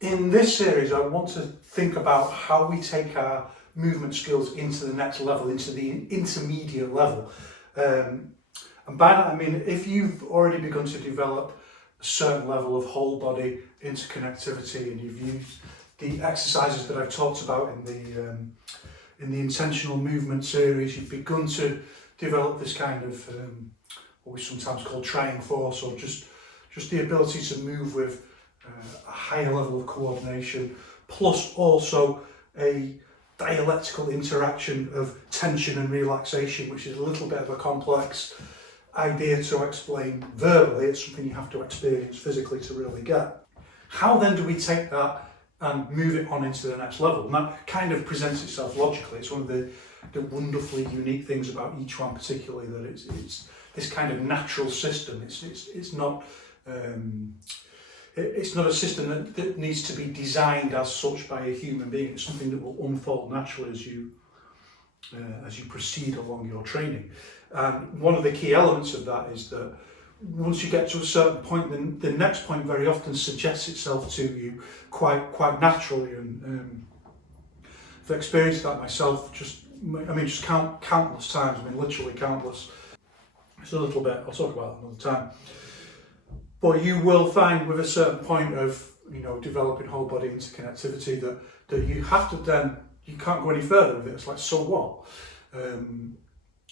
In this series, I want to think about how we take our movement skills into the next level, into the intermediate level. And by that I mean, if you've already begun to develop a certain level of whole body interconnectivity and you've used the exercises that I've talked about in the intentional movement series, you've begun to develop this kind of what we sometimes call trying force, or just the ability to move with a higher level of coordination, plus also a dialectical interaction of tension and relaxation, which is a little bit of a complex idea to explain verbally. It's something you have to experience physically to really get. How then do we take that and move it on into the next level? And that kind of presents itself logically. It's one of the wonderfully unique things about Yiquan, particularly, that it's this kind of natural system. It's not a system that needs to be designed as such by a human being. It's something that will unfold naturally as you proceed along your training. And one of the key elements of that is that once you get to a certain point, then the next point very often suggests itself to you quite naturally. And I've experienced that myself. Just countless times. Literally countless. It's a little bit. I'll talk about it another time. But you will find with a certain point of developing whole body interconnectivity that you have to you can't go any further with it. It's like, so what?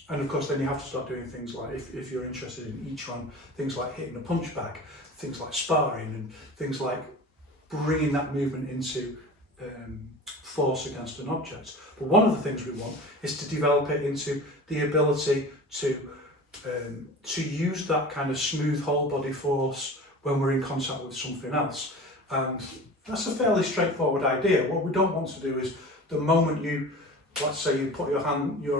And of course then you have to start doing things like, if you're interested in each one, things like hitting a punch bag, things like sparring, and things like bringing that movement into force against an object. But one of the things we want is to develop it into the ability to use that kind of smooth whole body force when we're in contact with something else. And that's a fairly straightforward idea. What we don't want to do is, the moment let's say you put your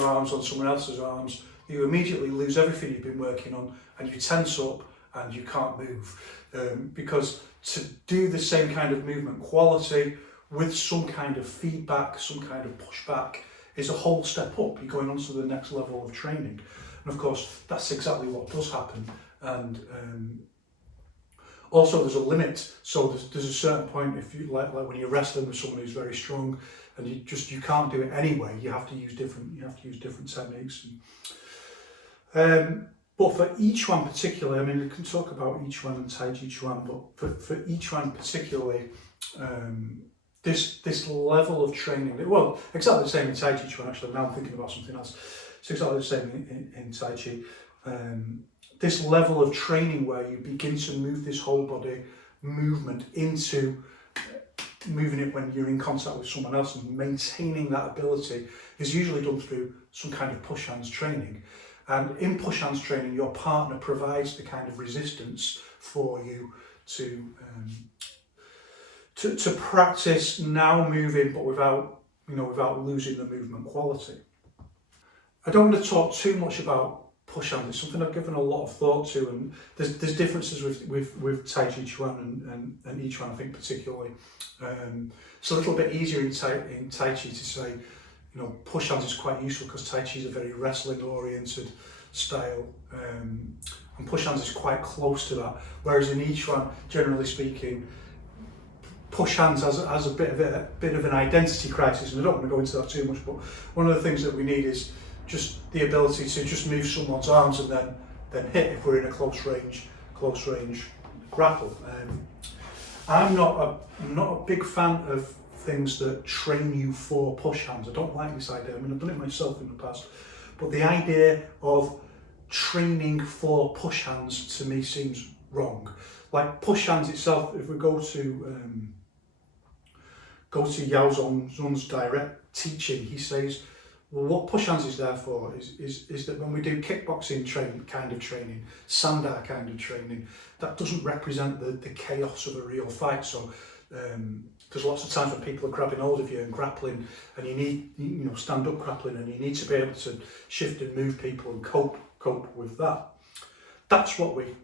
arms on someone else's arms, you immediately lose everything you've been working on and you tense up and you can't move. Because to do the same kind of movement quality with some kind of feedback, some kind of pushback, is a whole step up. You're going on to the next level of training. And of course, that's exactly what does happen. And also there's a limit. So there's a certain point, if you like when you're wrestling with someone who's very strong, and you can't do it anyway. You have to use different techniques. But for each one particularly, we can talk about each one and taijiquan, but for each one particularly, this level of training, well, exactly the same in taijiquan actually. Now I'm thinking about something else. It's exactly the same in Tai Chi. This level of training where you begin to move this whole body movement into moving it when you're in contact with someone else, and maintaining that ability is usually done through some kind of push hands training. And in push hands training, your partner provides the kind of resistance for you to practice now moving, but without losing the movement quality. I don't want to talk too much about push hands. It's something I've given a lot of thought to, and there's differences with taijiquan and Yiquan, I think, particularly. It's a little bit easier in Tai Chi to say, push hands is quite useful because Tai Chi is a very wrestling oriented style, and push hands is quite close to that. Whereas in Yiquan, generally speaking, push hands has a bit of an identity crisis, and I don't want to go into that too much. But one of the things that we need is just the ability to just move someone's arms and then hit if we're in a close range grapple. I'm not a big fan of things that train you for push hands. I don't like this idea. I've done it myself in the past, but the idea of training for push hands to me seems wrong. Like push hands itself, if we go to Yao Zhong's direct teaching, he says, well, what push hands is there for is that when we do kickboxing kind of training, sanda kind of training, that doesn't represent the chaos of a real fight. So there's lots of times when people are grabbing hold of you and grappling, and you need stand up grappling, and you need to be able to shift and move people and cope with that. That's what we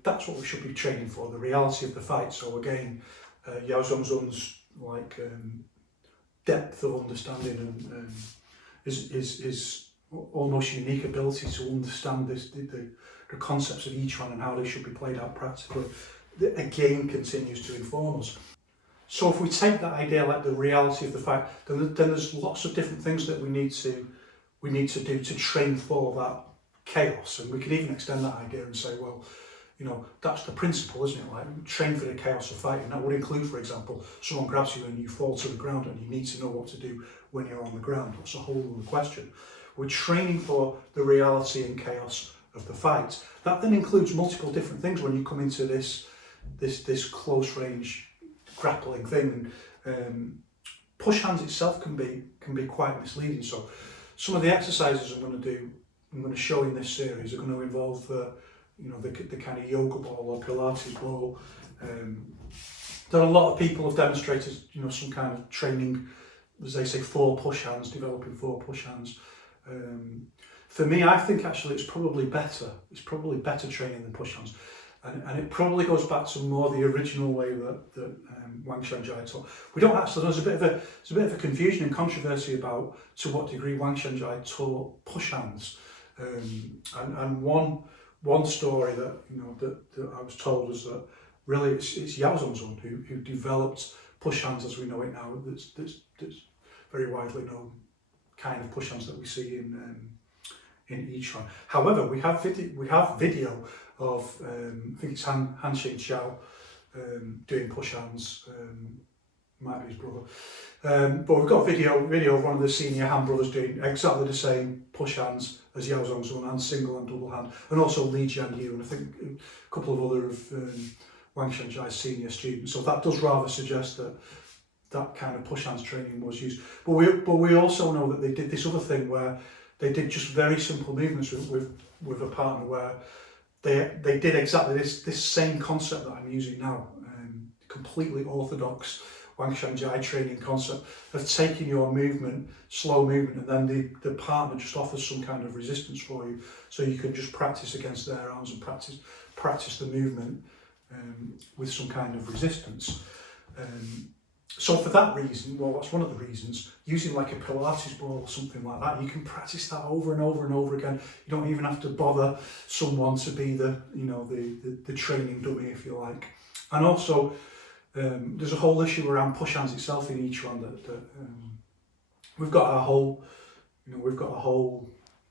should be training for, the reality of the fight. So again, Yao Zhong's depth of understanding and is almost unique ability to understand the concepts of each one and how they should be played out practically, that again continues to inform us. So if we take that idea like the reality of the fight, then there's lots of different things that we need to do to train for that chaos. And we can even extend that idea and say, well, you know, that's the principle, isn't it? Like, train for the chaos of fighting. That would include, for example, someone grabs you and you fall to the ground and you need to know what to do when you're on the ground. That's a whole other question. We're training for the reality and chaos of the fight. That then includes multiple different things when you come into this close range grappling thing. Push hands itself can be quite misleading. So some of the exercises I'm going to show in this series are going to involve the kind of yoga ball or Pilates ball. That a lot of people have demonstrated, you know, some kind of training, as they say, 4 push hands, developing 4 push hands. For me, I think actually it's probably better. It's probably better training than push hands. And it probably goes back to more the original way that Wang Shangjai taught. We don't actually. There's a bit of a confusion and controversy about to what degree Wang Shangjai taught push hands. And one story that I was told was that really it's Yao Zhongzhun who developed push hands as we know it now. That's very widely known kind of push hands that we see in Yiquan. However, we have video of I think it's Han Xingqiao doing push hands. Might be his brother. But we've got video of one of the senior Han brothers doing exactly the same push hands as Yao Zhongzhun, and single and double hand, and also Li Jianyu, and I think a couple of other of Wang Shangjai's senior students. So that does rather suggest that kind of push hands training was used. But we also know that they did this other thing where they did just very simple movements with a partner where they did exactly this same concept that I'm using now, completely orthodox Wang Shangjai training concept of taking your movement, slow movement, and then the partner just offers some kind of resistance for you, so you can just practice against their arms and practice the movement with some kind of resistance. So for that reason, well, that's one of the reasons, using like a Pilates ball or something like that, you can practice that over and over and over again. You don't even have to bother someone to be the training dummy, if you like. And also, there's a whole issue around push hands itself in each one that we've got a whole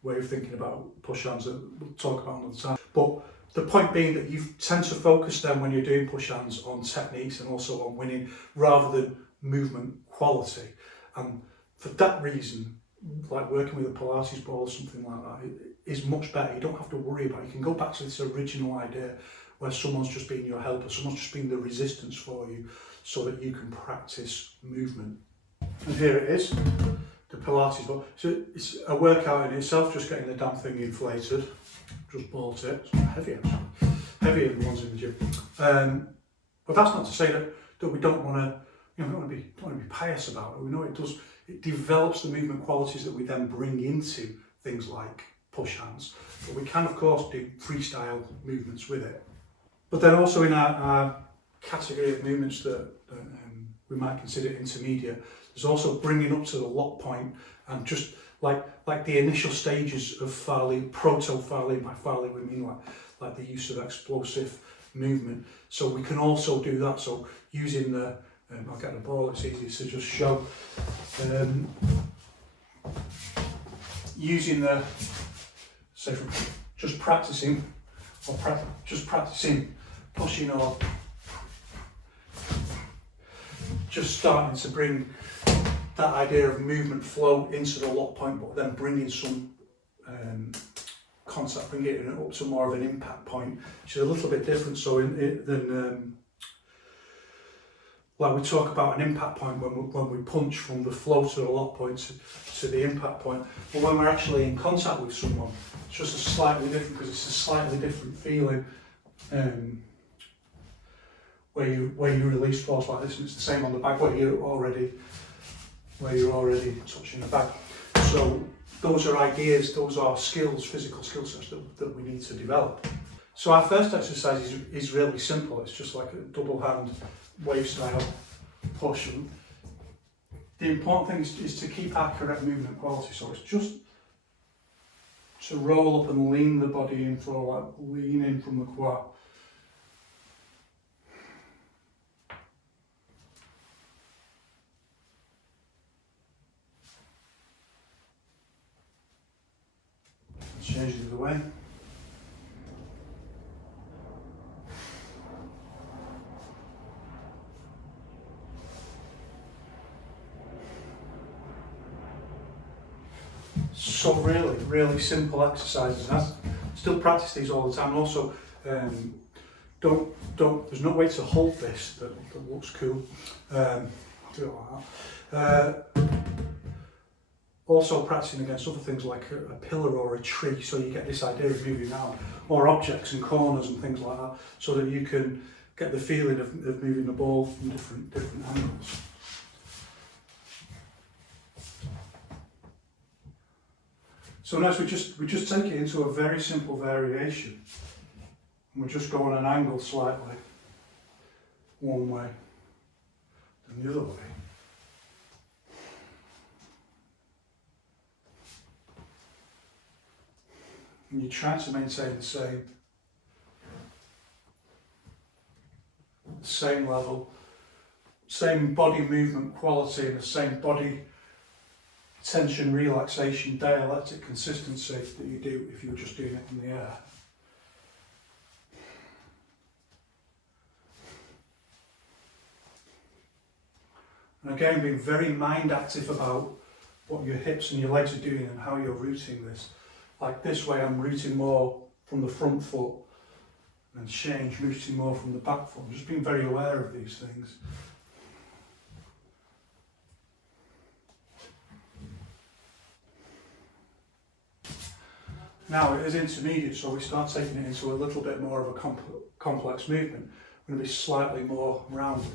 way of thinking about push hands that we'll talk about another time. But the point being that you tend to focus then when you're doing push hands on techniques and also on winning rather than movement quality. And for that reason, like working with a Pilates ball or something like that, it is much better. You don't have to worry about it. You can go back to this original idea where someone's just being your helper, someone's just being the resistance for you so that you can practice movement. And here it is, the Pilates ball. So it's a workout in itself, just getting the damn thing inflated. Just bought it. It's heavy actually, heavier than the ones in the gym. But that's not to say that we don't want to be pious about it. We know it develops the movement qualities that we then bring into things like push hands. But we can of course do freestyle movements with it. But then also in our category of movements that we might consider intermediate, there's also bringing up to the lock point and just like the initial stages of Farley, proto-Farley. By Farley we mean like the use of explosive movement. So we can also do that. So using the, I'll get the ball, it's easy to just show. Using the, say just practicing pushing or just starting to bring that idea of movement flow into the lock point, but then bringing some contact, bringing it up to more of an impact point, which is a little bit different. So than like we talk about an impact point when we punch from the flow to the lock point to the impact point, but when we're actually in contact with someone, it's just a slightly different, because it's a slightly different feeling. Where you release force like this, and it's the same on the back where you're already touching the back. So those are ideas, those are skills, physical skill sets that we need to develop. So our first exercise is really simple. It's just like a double hand wave style push. And the important thing is to keep our correct movement quality. So it's just to roll up and lean the body in for like lean in from the quad. change the other way. So really simple exercises. I still practice these all the time. Also, there's no way to hold this that looks cool. I'll do it like that. Also practicing against other things like a pillar or a tree, so you get this idea of moving out, or objects and corners and things like that, so that you can get the feeling of moving the ball from different angles. So next we just take it into a very simple variation. And we'll just go on an angle slightly, one way, and the other way. And you try to maintain the same level, same body movement quality, and the same body tension, relaxation, dialectic consistency that you do if you're just doing it in the air. And again, being very mind active about what your hips and your legs are doing and how you're rooting this. Like this way, I'm rooting more from the front foot, and change rooting more from the back foot. I'm just being very aware of these things. Now it is intermediate, so we start taking it into a little bit more of a complex movement. We're going to be slightly more rounded.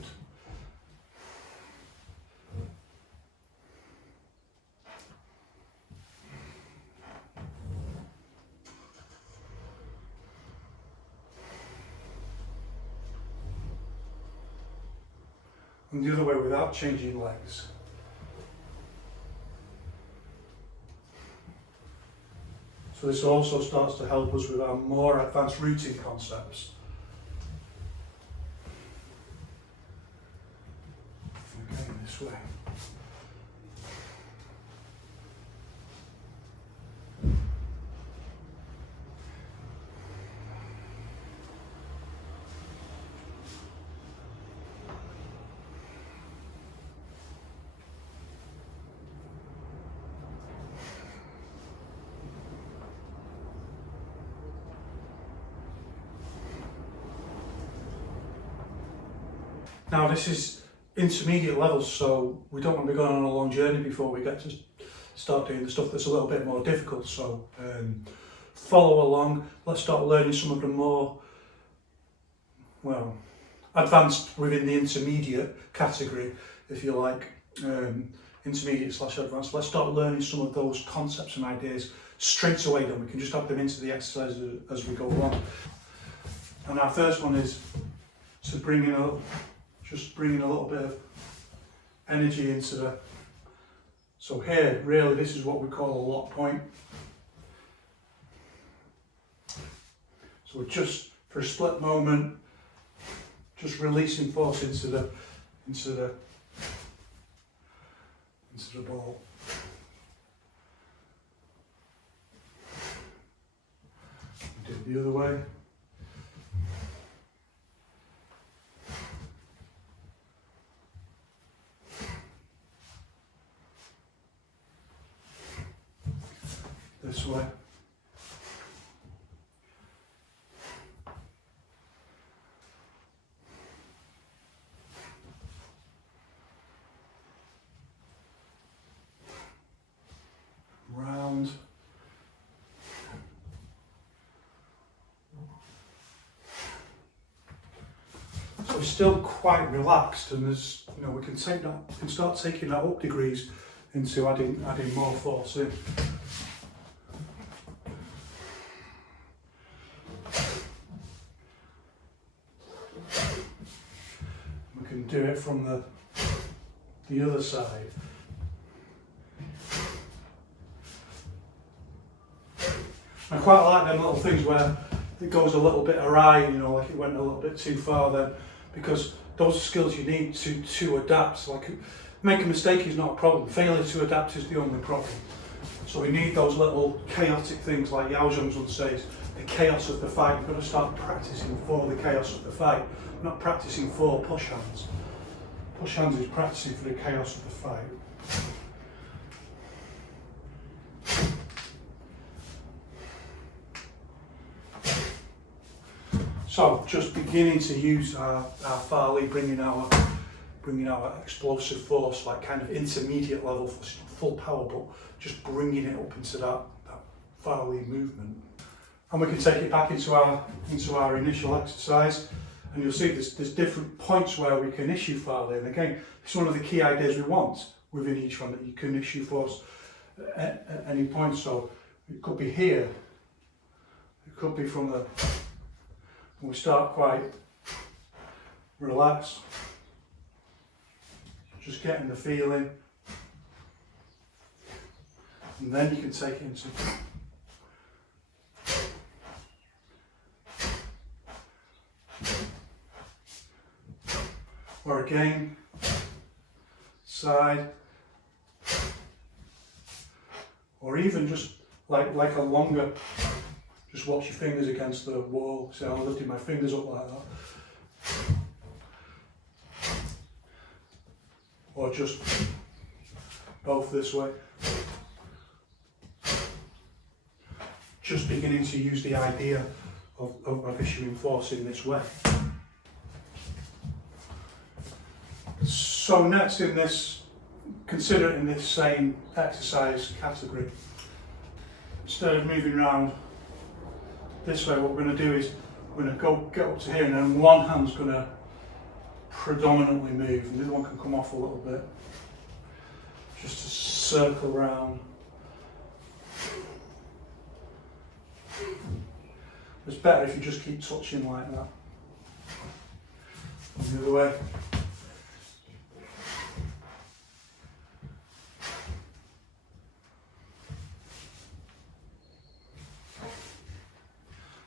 And the other way without changing legs. So this also starts to help us with our more advanced rooting concepts. Again, this way. Now this is intermediate levels, so we don't want to be going on a long journey before we get to start doing the stuff that's a little bit more difficult. So follow along. Let's start learning some of the more, well, advanced within the intermediate category, if you like, intermediate/advanced. Let's start learning some of those concepts and ideas straight away, then we can just add them into the exercise as we go along. And our first one is to bringing a little bit of energy into the, so here really this is what we call a lock point. So we're just for a split moment just releasing force into the ball. Do it the other way. This way. Round. So we're still quite relaxed, and there's, we can take that, we can start taking that up degrees into adding more force in. Do it from the other side. I quite like them little things where it goes a little bit awry, like it went a little bit too far then, because those are skills you need to adapt. Like, make a mistake is not a problem, failure to adapt is the only problem. So we need those little chaotic things, like Yao Zhong's would say, the chaos of the fight. You've got to start practicing for the chaos of the fight, not practicing for push hands. Push hands is practicing for the chaos of the fight. So just beginning to use our Farley, bringing our explosive force, like kind of intermediate level for full power, but just bringing it up into that Farley movement. And we can take it back into our initial exercise, and you'll see there's different points where we can issue Farley. And again, it's one of the key ideas we want within each one, that you can issue force at any point. So it could be here, it could be from the, when we start quite relaxed, just getting the feeling, and then you can take it into or again, side, or even just like a longer, just watch your fingers against the wall. So I'm lifting my fingers up like that. Or just both this way. Just beginning to use the idea of issuing force in this way. So next in this, consider it in this same exercise category. Instead of moving around this way, what we're going to do is we're going to get up to here, and then one hand's going to predominantly move, and the other one can come off a little bit. Just to circle around. It's better if you just keep touching like that. And the other way.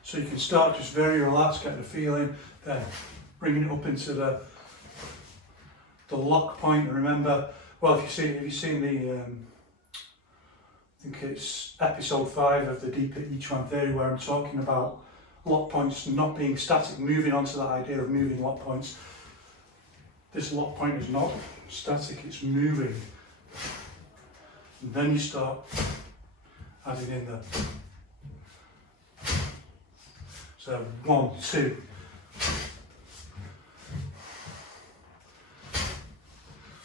So you can start just very relaxed, get the feeling, then bringing it up into the lock point. And remember, well, if you've seen the, I think it's episode 5 of the Deep Yiquan theory, where I'm talking about lock points not being static, moving on to that idea of moving lock points. This lock point is not static, it's moving. And then you start adding in the, so 1, 2,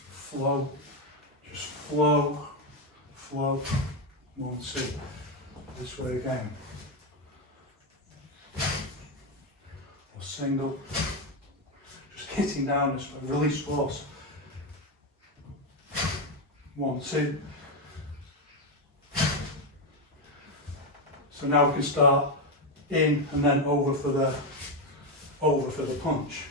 flow, just flow, 1, 2, this way again, or single, just hitting down this way, release force, 1, 2. So now we can start in and then over for the punch.